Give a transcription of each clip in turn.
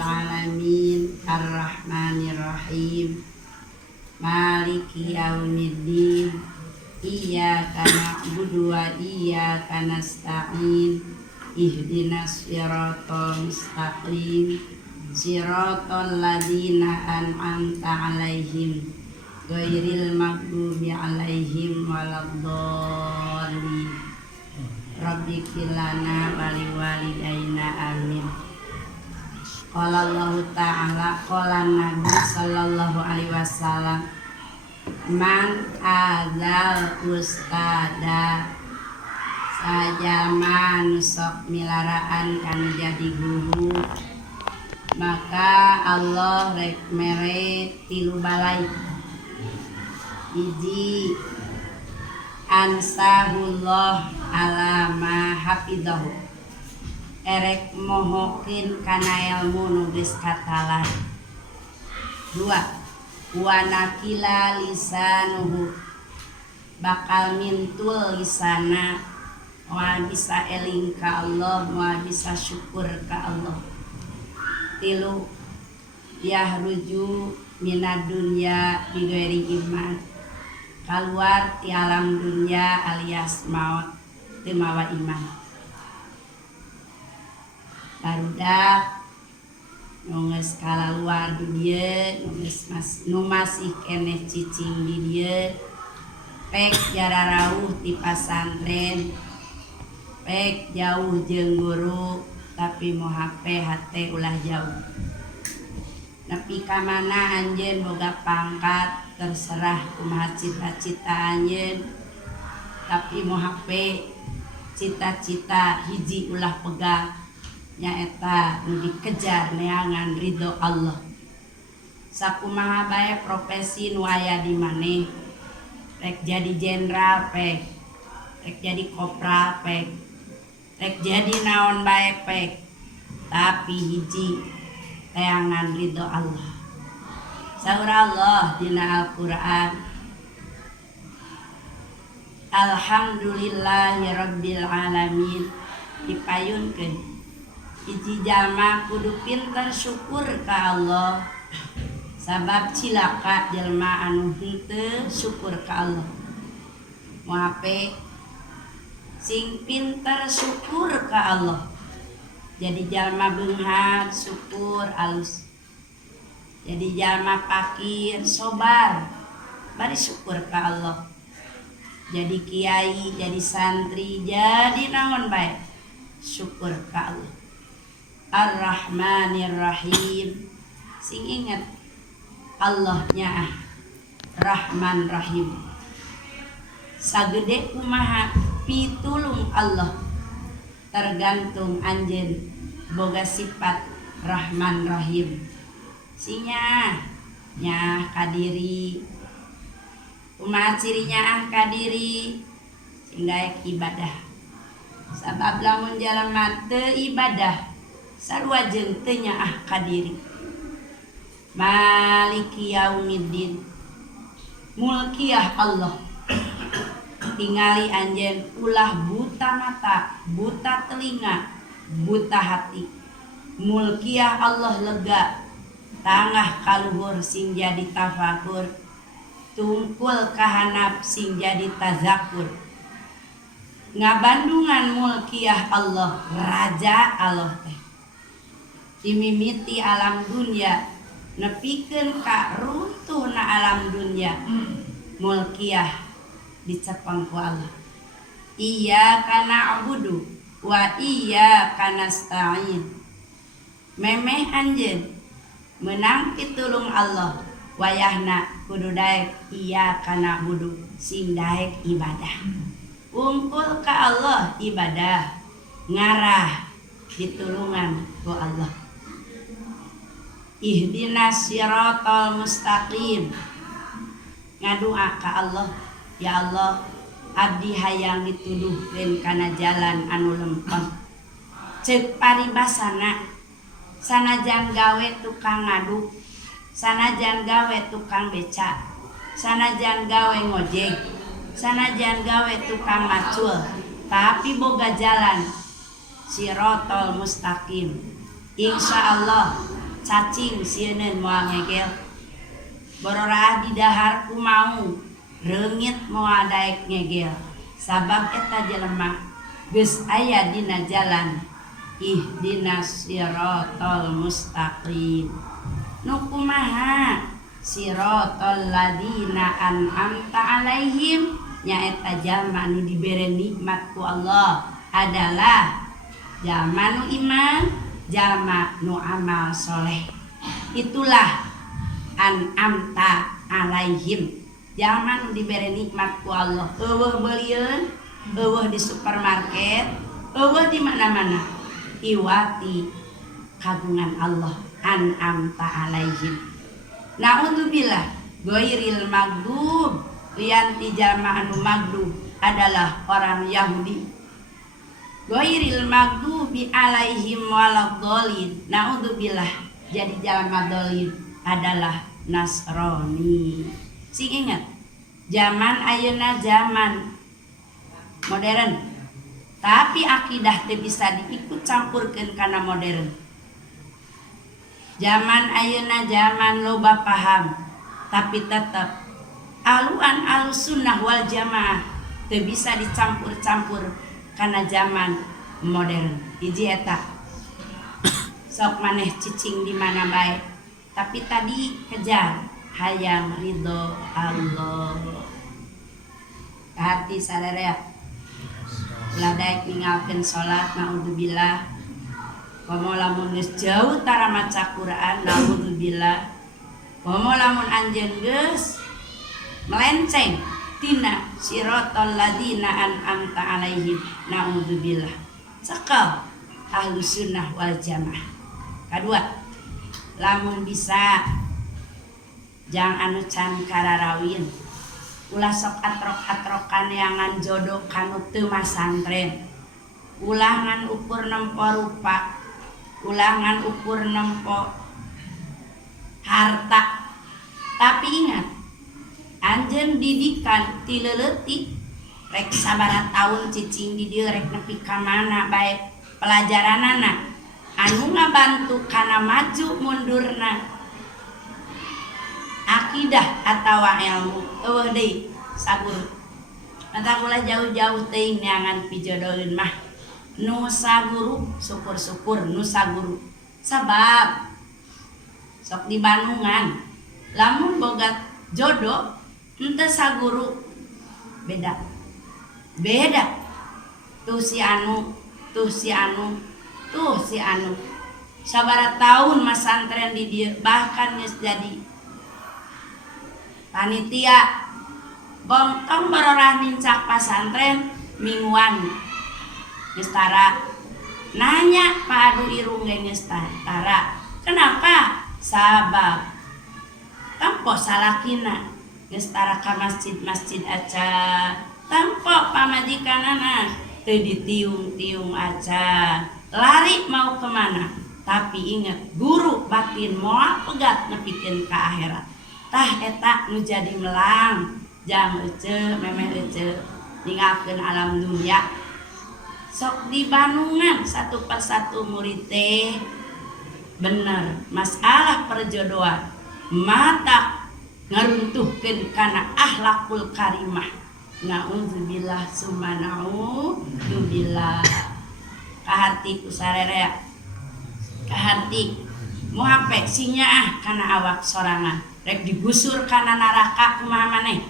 alamin arrahmanir rahim maliki yaumiddin iyyaka na'budu wa iyyaka nasta'in ihdinas siratal mustaqim siratal ladzina an'amta 'alaihim ghairil maghdubi 'alaihim waladdallin rabbi kilana wali walidaina amin. Qala Allah ta'ala qala Nabi sallallahu alaihi wasallam man adzal ustada sajama nusok milaraan kana jadi guru maka Allah rek mere tilu balai hiji ansahullah alama hafidahu erek mohokin kana ilmu nu geus katalan. 2 wanakila lisanuhu bakal mintul lisana moal bisa eling ka Allah moal bisa syukur ka Allah. 3 yahruju minad dunya bighairi iman keluar ti alam dunia alias maut teu mawa iman. Barudak nu geus kalaluar di dieu nu masih keneh cicing di dieu pek jararauh ti pasantren pek jauh jeung guru tapi moal hape hate ulah jauh nepi ka mana anjeun boga pangkat terserah kumaha cita-cita anjeun tapi moal hape cita-cita hiji ulah pegang nyaeta nu dikejar neangan ridho Allah. Sakumaha bae profesi nu aya di maneh rek jadi jenderal pek rek jadi kopral pek rek jadi naon bae pek tapi hiji neangan ridho Allah. Saur Allah dina Al-Qur'an alhamdulillahirabbil alamin dipayunkeun hiji jalma kudu pinter syukur ka Allah sabab cilaka jelma anu henteu syukur ka Allah. Moape sing pinter syukur ka Allah jadi jalma beunghar syukur alus jadi jalma fakir sobar bari syukur ka Allah jadi kiai jadi santri jadi naon bae syukur ka Allah. Ar-Rahmanir Rahim sing ingat Allah nya Rahman Rahim sagede kumaha pitulung Allah tergantung anjeun boga sifat Rahman Rahim sinya nya kadiri kumaha cirinya kadiri sing daek ibadah sabab lamun jalema teu ibadah sarua jeung teu nyaah kadiri. Maliki yaumiddin mulkiyah Allah tingali anjeun ulah buta mata buta telinga buta hati mulkiyah Allah lega tangah kaluhur sing jadi tafakur tungkul kahanap sing jadi tazakur ngabandungan mulkiyah Allah raja Allah teh dimimiti alam dunia nepikeun ka runtuhna alam dunia mulkiyah dicepeng ku Allah. Iyyaka na'budu wa iyyaka nasta'in memeh anjeun meunang pitulung Allah wayahna kudu daek iyyaka na'budu sing daek ibadah ungkul ka Allah ibadah ngarah ditulungan ku Allah. Ihdinas siratal mustaqim ngadua ka Allah ya Allah abdi hayang dituduhkeun kana jalan anu lempeng ceuk paribasana sanajan gawe tukang ngaduk sanajan gawe tukang beca sanajan gawe ngojek sanajan gawe tukang macul tapi boga jalan siratal mustaqim insyaallah cacing sieun moal ngegel bororah di dahar ku mau reungit moal daek ngegel sabab eta jelema geus aya dina jalan ihdinas siratal mustaqim nu kumaha siratal ladina an'amta alaihim nyaeta jalma nu dibere nikmat ku Allah adalah jalma nu iman jalma nu amal soleh itulah an'amta alaihim jalma nu dibere nikmat ku Allah eueuh beulieun eueuh di supermarket eueuh di mana-mana iwati kagungan Allah an'amta alaihim naudzubillah ghairil maghdub lianti jalma anu maghdub adalah orang Yahudi ghairil maghdubi alaihim waladhdallin naudzubillah jadi jalma dhalin adalah Nasrani. Sing ingat zaman ayeuna zaman modern tapi akidah teu bisa diikut campurkeun kana modern. Zaman ayeuna zaman loba paham tapi tetap aluan alus sunnah wal jamaah teu bisa dicampur-campur kana zaman modern. Hiji eta sok maneh cicing di mana bae tapi tadi kejar hayang ridho Allah. Hati sadarea ulah daek ninggalkeun salat naudzubillah komo lamun geus jauh tara maca Quran naudzubillah komo lamun anjeun geus melenceng tina siratal ladina an'amta alaihim naudzubillah cekal ahlus sunnah wal jamaah. Kadua lamun bisa jang anu can kararawin ulah sok atrok-atrokan yangan jodoh kanu teu masantren ulangan ukur nempo rupa ulangan ukur nempo harta tapi ingat anjeun didikan ti leuleutik rek sabaraha taun cicing di dieu rek nepi ka mana bae pelajaranana anu ngabantu kana maju mundurna akidah atawa ilmu eueuh deui saguru eta ulah jauh-jauh teuing neangan pijodoheun mah nu saguru syukur-syukur nu saguru sabab sok di Bandungan lamun boga jodoh henteu saguru beda tuh si anu sabaraha taun masantren di dieu bahkan geus jadi panitia bongtong barorah nincak pasantren mingguan geus tara nanya padu irung ge geus tara kenapa sabab tampo salakina geus tara ka masjid aca tampo pamajikanana teu ditiung-tiung aca lari mau kemana tapi ingat guru batin moal pegat nepikeun ka akhirat tah eta nu jadi melang jang ece memeh ece ninggalkeun alam dunia sok di Bandungan satu persatu murid teh bener masalah perjodohan mata ngaruntuhkeun kana akhlakul karimah naudzubillah summa naudzubillah kahati kusarere kahati muhape sinya kana awak sorangan rek digusur kana neraka kumaha maneh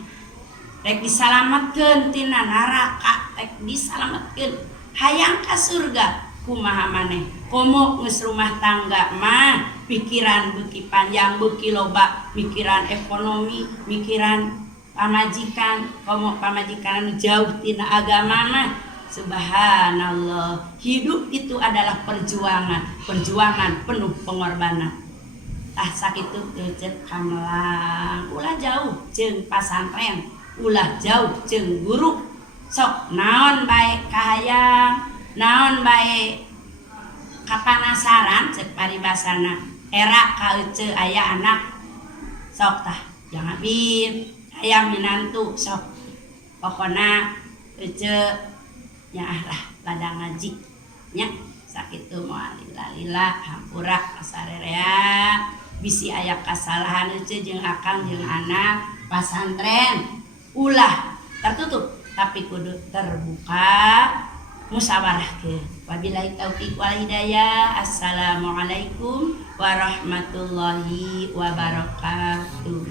rek disalametkeun tina neraka rek disalametkeun hayang ka surga kumaha maneh komo geus rumah tangga mah pikiran beuki panjang beuki loba pikiran ekonomi mikiran pamajikan komo pamajikan anu jauh tina agama mah subhanallah hidup itu adalah perjuangan penuh pengorbanan tah sakitu teu ceuk kamelang ulah jauh jeung pasantren ulah jauh jeung guru sok naon bae kahayang naon bae kapanasaran ceuk paribasana era ka euceu aya anak sok tah jangan bin aya minantu sok pokona euceu nya lah ladang ngaji nya sakitu moal lila hampura kasarerea bisi aya kasalahan teh jeung akang jeung anak pasantren ulah tertutup tapi kudu terbuka musawarahkeun. Wabillahi taufiq wal hidayah. Assalamualaikum warahmatullahi wabarakatuh.